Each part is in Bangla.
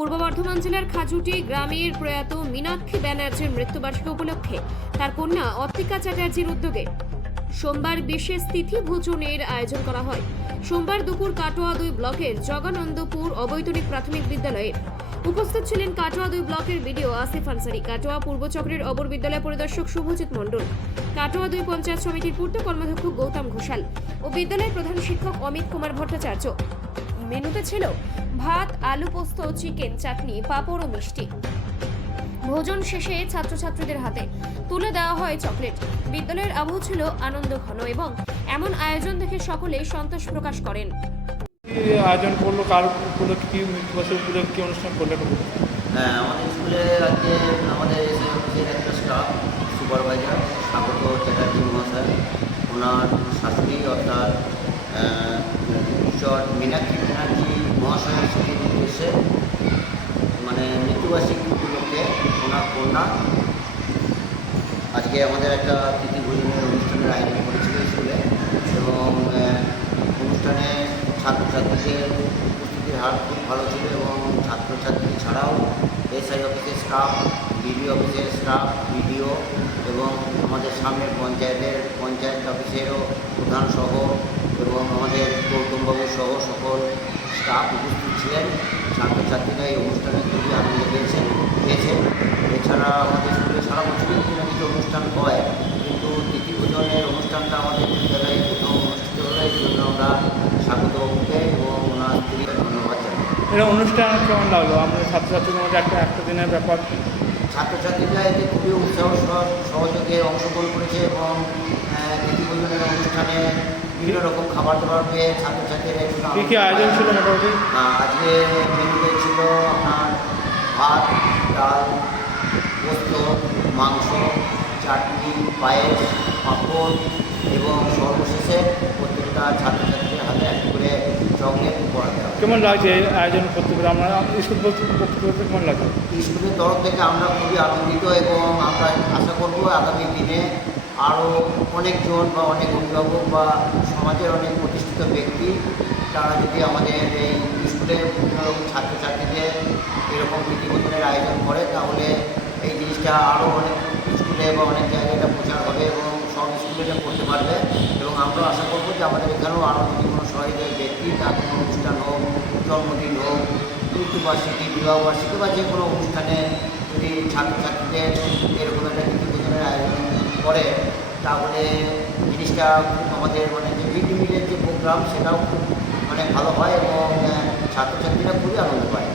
পূর্ব বর্ধমান জেলার খাজুটি গ্রামের প্রয়াত মীনাক্ষী ব্যানার্জির মৃত্যুবার্ষিকী উপলক্ষে তার কন্যা অত্তিকা চ্যাটার্জির উদ্যোগে সোমবার বিশেষ তিথি ভোজনের আয়োজন করা হয়। সোমবার দুপুর কাটোয়া 2 ব্লকের জগানন্দপুর অবৈতনিক প্রাথমিক বিদ্যালয়ে উপস্থিত ছিলেন কাটোয়া 2 ব্লকের বিডিও আসিফ আনসারি, কাটোয়া পূর্ব চক্রের অবর বিদ্যালয় পরিদর্শক শুভজিৎ মণ্ডল, কাটোয়া 2 পঞ্চায়েত সমিতির পূর্ত কর্মাধ্যক্ষ গৌতম ঘোষাল ও বিদ্যালয়ের প্রধান শিক্ষক অমিত কুমার ভট্টাচার্য। মেনুতে ছিল ভাত, আলু পোস্ত, চিকেন, চাটনি, পাঁপড় ও মিষ্টি। ভোজন শেষে ছাত্রছাত্রীদের হাতে তুলে দেওয়া হয় চকলেট। বিদ্যালয়ের আবহ ছিল আনন্দ ঘন এবং এমন আয়োজন দেখে সকলেই সন্তোষ প্রকাশ করেন। আয়োজন করলো কার উপলক্ষে কি মৃত্যুবার্ষিকী উপলক্ষে কি অনুষ্ঠান করলেন? হ্যাঁ, আমাদের স্কুলে আজকে আমাদের এসে অফিসের একটা স্টাফ সুপারভাইজার স্বাগত চ্যাটার্জি মহাশয়, ওনার শাশুড়ি অর্থাৎ ঈশ্বর মীনাক্ষী ব্যানার্জি মহাশয়ের স্মৃতির উদ্দেশ্যে মানে মৃত্যুবার্ষিকী উপলক্ষে ওনার কন্যা আজকে আমাদের একটা তিথি ভোজনের অনুষ্ঠানের আয়োজন করেছিল স্কুলে এবং অনুষ্ঠানে ছাত্রছাত্রীদের উপস্থিতির হার খুব ভালো ছিল এবং ছাত্রছাত্রী ছাড়াও এসআই অফিসের স্টাফ, বিডিও অফিসের স্টাফ, বিডিও এবং আমাদের সামনে পঞ্চায়েত অফিসেরও প্রধান সহ এবং আমাদের গৌতমবাবু সহ সকল স্টাফ উপস্থিত ছিলেন। ছাত্রছাত্রীরা এই অনুষ্ঠানে খুবই আনন্দ পেয়েছে। এছাড়া আমাদের স্কুলে সারা বছরই কিছু না কিছু অনুষ্ঠান হয়, কিন্তু তিথি ভোজনের অনুষ্ঠানটা আমাদের বিদ্যালয়ে প্রথম অনুষ্ঠিত হলো। এই জন্য আমরা স্বাগত বাবুকে এবং ওনার স্ত্রীকে ধন্যবাদ জানাই। এটা অনুষ্ঠান কেমন লাগলো? আমাদের ছাত্রছাত্রীদের মধ্যে একটা দিনের ব্যাপার, ছাত্রছাত্রীরা এতে খুবই উৎসাহ সহযোগে অংশগ্রহণ করেছে এবং তিথি ভোজনের অনুষ্ঠানে বিভিন্ন রকম খাবার দাবার পেয়ে ছাত্রছাত্রীরা কী কী আয়োজন ছিল মোটামুটি? আজকে মেনুতে ছিল আপনার ভাত, ডাল, পোস্ত, মাংস, চাটনি, পায়েস, পাঁপড় এবং সর্বশেষে প্রত্যেকটা ছাত্রছাত্রীদের হাতে একটি করে চকলেট উপহার দেওয়া। কেমন লাগছে এই আয়োজন করতে পেরে? আমরা স্কুল করতে কেমন লাগছে? স্কুলের তরফ থেকে আমরা খুবই আনন্দিত এবং আমরা আশা করব আগামী দিনে আরও অনেকজন বা অনেক অভিভাবক বা সমাজের অনেক প্রতিষ্ঠিত ব্যক্তি তারা যদি আমাদের এই স্কুলে বিভিন্ন রকম ছাত্রছাত্রীদের এরকম প্রতিবেদনের আয়োজন করে, তাহলে এই জিনিসটা আরও অনেক স্কুলে বা অনেক জায়গায় এটা প্রচার হবে এবং সব স্কুলে এটা করতে পারবে। এবং আমরা আশা করবো যে আমাদের এখানেও আরও যদি কোনো সহযোগী ব্যক্তি তার কোনো অনুষ্ঠান হোক, জন্মদিন হোক, মৃত্যুবার্ষিকী, বিবাহবার্ষিকী বা যে কোনো অনুষ্ঠানে যদি ছাত্রছাত্রীদের এরকম একটা প্রতিবেদনের আয়োজন করে, তাহলে জিনিসটা আমাদের মানে যে মিড ডে মিলের যে প্রোগ্রাম সেটাও খুব মানে ভালো হয় এবং ছাত্রছাত্রীরা খুবই আনন্দ পায়।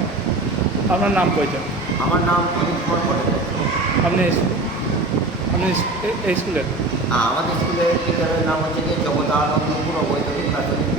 আপনার নাম পরিচয়? আমার নাম অমিত কুমার ভট্টাচার্য। আপনি এই স্কুলের? আমাদের স্কুলের বিদ্যালয়ের নাম হচ্ছে যে জগদানন্দপুর অবৈতনিক প্রাথমিক